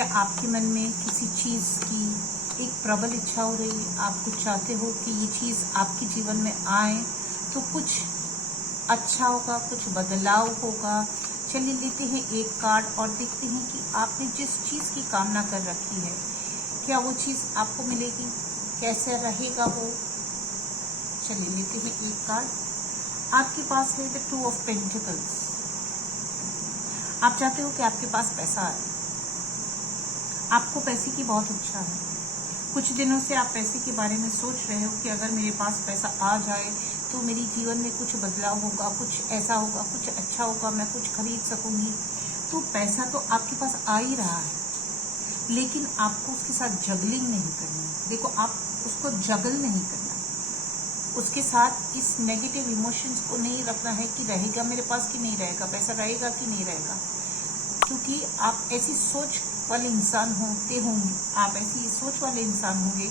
क्या आपके मन में किसी चीज़ की एक प्रबल इच्छा हो रही है, आप कुछ चाहते हो कि ये चीज़ आपके जीवन में आए, तो कुछ अच्छा होगा, कुछ बदलाव होगा। चलिए लेते हैं एक कार्ड और देखते हैं कि आपने जिस चीज़ की कामना कर रखी है, क्या वो चीज़ आपको मिलेगी, कैसे रहेगा वो। चलिए लेते हैं एक कार्ड। आपके पास है द 2 ऑफ पेंटिकल्स। आप चाहते हो कि आपके पास पैसा आए, आपको पैसे की बहुत इच्छा है। कुछ दिनों से आप पैसे के बारे में सोच रहे हो कि अगर मेरे पास पैसा आ जाए तो मेरे जीवन में कुछ बदलाव होगा, कुछ ऐसा होगा, कुछ अच्छा होगा, मैं कुछ खरीद सकूंगी। तो पैसा तो आपके पास आ ही रहा है, लेकिन आपको उसके साथ जगलिंग नहीं करनी है। देखो, आप उसको जगल नहीं करना, उसके साथ इस नेगेटिव इमोशंस को नहीं रखना है कि रहेगा मेरे पास कि नहीं रहेगा, पैसा रहेगा कि नहीं रहेगा। क्योंकि आप ऐसी सोच वाले इंसान होंगे, आप ऐसी सोच वाले इंसान होंगे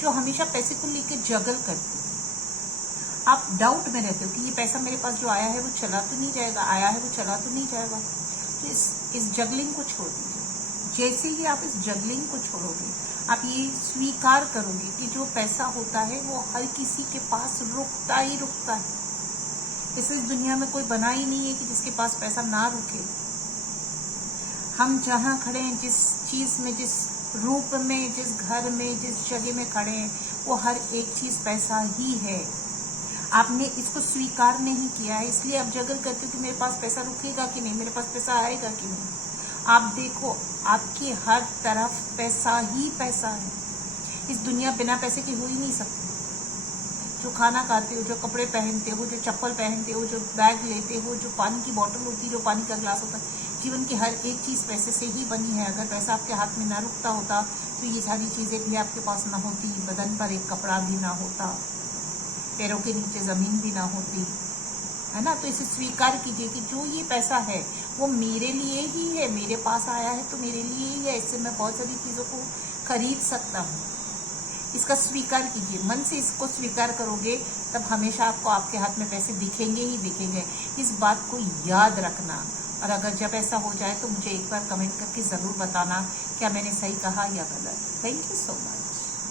जो हमेशा पैसे को लेकर जगल करते हैं। आप डाउट में रहते हो कि ये पैसा मेरे पास जो आया है वो चला तो नहीं जाएगा, आया है वो चला तो नहीं जाएगा। तो इस जगलिंग को छोड़ दीजिए। जैसे ही आप इस जगलिंग को छोड़ोगे, आप ये स्वीकार करोगे कि जो पैसा होता है वो हर किसी के पास रुकता ही रुकता है। इस दुनिया में कोई बना ही नहीं है कि जिसके पास पैसा ना रुके। हम जहाँ खड़े हैं, जिस चीज में, जिस रूप में, जिस घर में, जिस जगह में खड़े हैं, वो हर एक चीज पैसा ही है। आपने इसको स्वीकार नहीं किया है, इसलिए आप जगल करते हो कि मेरे पास पैसा रुकेगा कि नहीं, मेरे पास पैसा आएगा कि नहीं। आप देखो, आपकी हर तरफ पैसा ही पैसा है। इस दुनिया बिना पैसे की हो ही नहीं सकती। जो खाना खाते हो, जो कपड़े पहनते हो, जो चप्पल पहनते हो, जो बैग लेते हो, जो पानी की बोतल होती है, जो पानी का ग्लास होता है, जीवन की हर एक चीज़ पैसे से ही बनी है। अगर पैसा आपके हाथ में ना रुकता होता तो ये सारी चीज़ें भी आपके पास ना होती, बदन पर एक कपड़ा भी ना होता, पैरों के नीचे ज़मीन भी ना होती, है ना। तो इसे स्वीकार कीजिए कि जो ये पैसा है वो मेरे लिए ही है, मेरे पास आया है तो मेरे लिए ही है। इससे मैं बहुत सारी चीज़ों को खरीद सकता हूँ। इसका स्वीकार कीजिए, मन से इसको स्वीकार करोगे तब हमेशा आपको आपके हाथ में पैसे दिखेंगे ही दिखेंगे। इस बात को याद रखना। और अगर जब ऐसा हो जाए तो मुझे एक बार कमेंट करके ज़रूर बताना क्या मैंने सही कहा या गलत। Thank you so much.